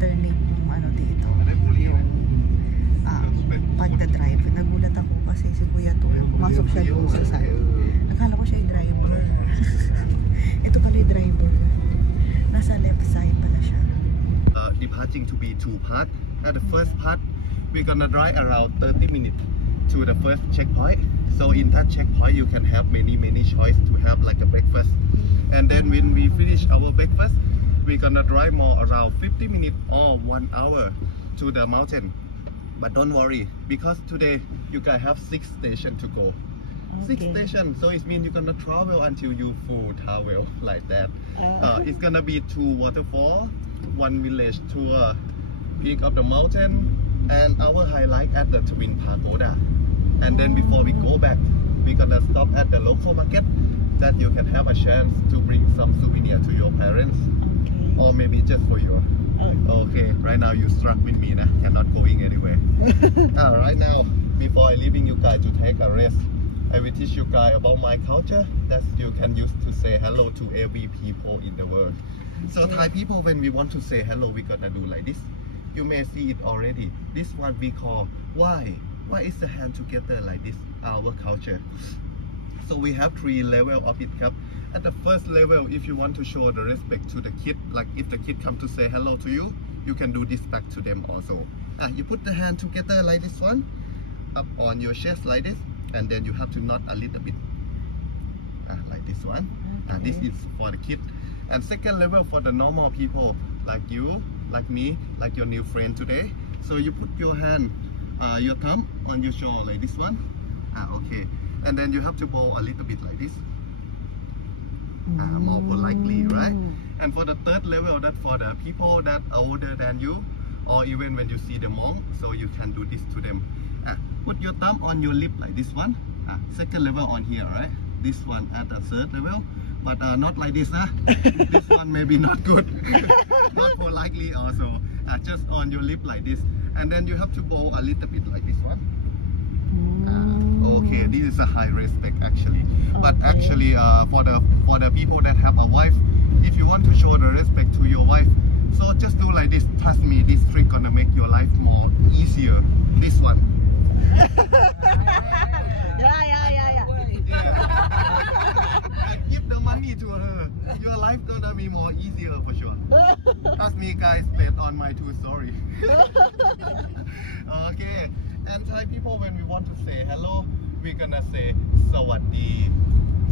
alternate yung ano dito, yung pagdadrive. Nagulat ako kasi si Kuya Tul, pumasok siya doon sa side. Akala ko siya yung driver. Ito pala yung driver. Nasa left side pala siya. Departing to be two parts. At the first part, we're gonna drive around 30 minutes to the first checkpoint. So in that checkpoint, you can have many choice to have like a breakfast. And then when we finish our breakfast, we're gonna drive more around 50 minutes or 1 hour to the mountain. But don't worry, because today you guys have 6 stations to go. Okay. 6 stations, so it means you're gonna travel until you full travel like that. It's gonna be 2 waterfall, 1 village tour, peak of the mountain, and our highlight at the Twin Pagoda. And then before we go back, we're gonna stop at the local market that you can have a chance to bring some souvenir to your parents, or maybe just for you. Okay, right now you stuck with me, nah? Cannot going anywhere. Right now, before I leaving you guys to take a rest, I will teach you guys about my culture that you can use to say hello to every people in the world. So Thai people, when we want to say hello, we're gonna do like this. You may see it already. This one we call why. Why is the hand together like this? Our culture. So we have 3 levels of it. At the first level, if you want to show the respect to the kid, like if the kid come to say hello to you, you can do this back to them also. You put the hand together like this one, up on your chest like this, and then you have to nod a little bit, like this one. This is for the kid. And second level for the normal people like you, like me, like your new friend today. So you put your hand, your thumb on your shoulder like this one. Okay. And then you have to bow a little bit like this. More politely, right? And for the third level, that for the people that are older than you, or even when you see the monk, so you can do this to them. Put your thumb on your lip like this one. Second level on here, right? This one at the third level, but not like this, This one maybe not good. Not politely also. Just on your lip like this, and then you have to bow a little bit like this one. Okay, this is a high respect actually. But actually, for the people that have a wife, if you want to show the respect to your wife, so just do like this. Trust me, this trick gonna make your life more easier. This one. Give the money to her. Your life gonna be more easier for sure. Trust me, guys, based on my true story. Okay. And Thai people, when we want to say hello, we're gonna say Sawadee.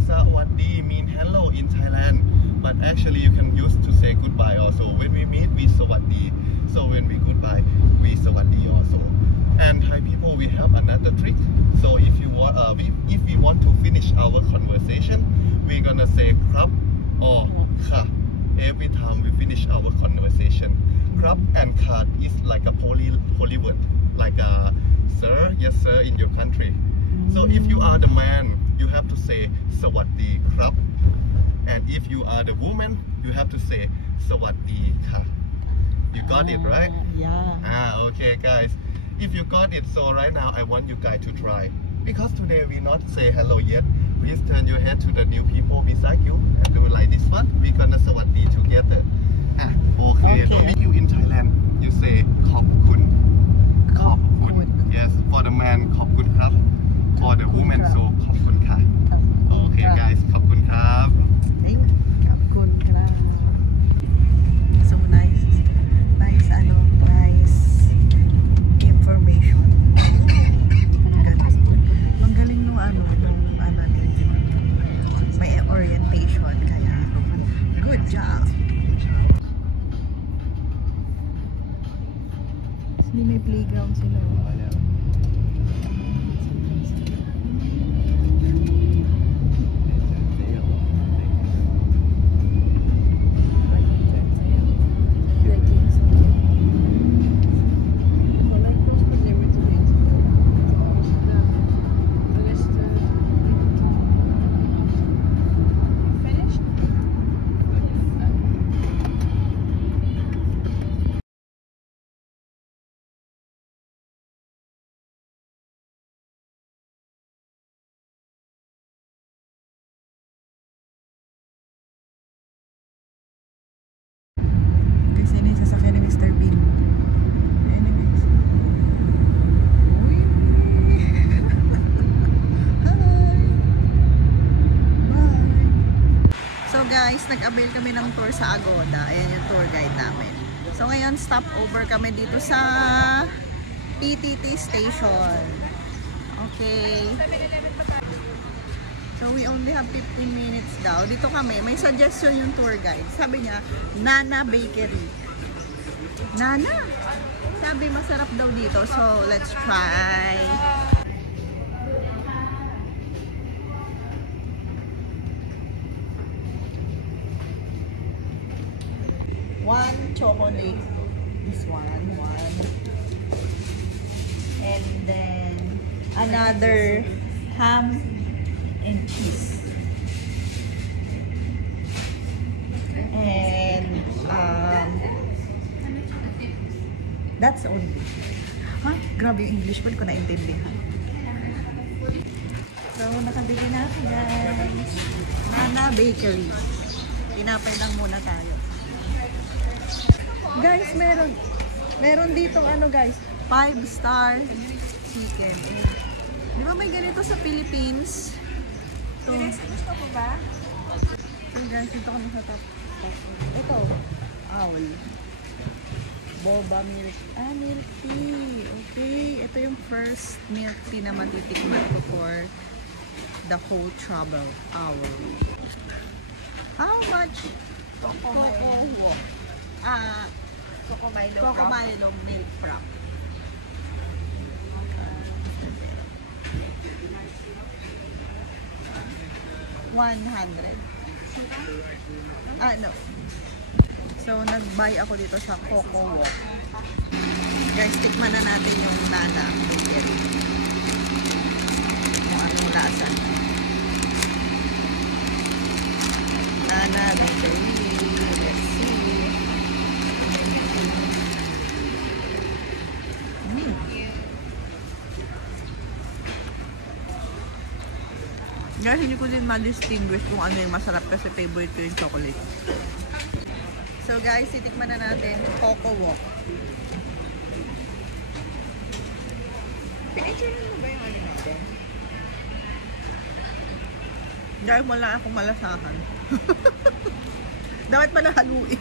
Sawadee means hello in Thailand, but actually you can use to say goodbye also. When we meet, we Sawadee. So when we goodbye, we Sawadee also. And Thai people, we have another trick. So if you want, if we want to finish our conversation, we're gonna say krap or kha. Every time we finish our conversation, krap and kha is like a poly word, like a sir, yes sir in your country. So if you are the man, you have to say Sawadee krap, and if you are the woman, you have to say Sawadee kha. You got it, right? Yeah. Okay guys, if you got it, so right now I want you guys to try, because today we not say hello yet. Please turn your head to the new people beside you and do like this one. We're gonna Sawadee together. Okay. To meet you in Thailand, you say Khop Kun. Khop Kun. Yes, for the man Khop Kun Krap. For the woman, so Khop Kun Kha. Okay guys, Khop Kun Krap. Khop Kun Krap. So nice. Nice information. Ang galing nung may orientation, kaya good job. Hindi may playground sila. nag-avail kami ng tour sa Agoda. Ayan yung tour guide namin. So ngayon, stop over kami dito sa PTT station. Okay. So we only have 15 minutes daw. Dito kami, may suggestion yung tour guide. Sabi niya, Nana Bakery. Nana! Sabi masarap daw dito. So let's try. One chocolate. This one. And then another ham and cheese. And that's only. Ha? Grabe yung English ko, hindi ko naintindihan. So, nakabili na ako guys. Nana Bakery. Tinapay lang muna tayo. Guys, meron dito ano guys, 5-star chicken. Di ba may ganito sa Philippines? Gusto mo ba? So guys, dito kami sa top. Ito, owl. Boba milk. Milk tea. Okay, ito yung first milk tea na matitikman ko for the whole travel. Owl. How much? Coco Milo milk frap. $100. No. So, nag-buy ako dito sa Coco Walk. Guys, tikman na natin yung Nana Bakery. Kung anong lasa. Nana Bakery. Let's see. Guys, hindi ko din ma-distinguish kung ano yung masarap kasi favorite ko yung chocolate. So guys, titikman na natin Coco Walk. Pinicture mo ba yung ano natin? Dahil wala akong malasahan. Dapat pala haluin.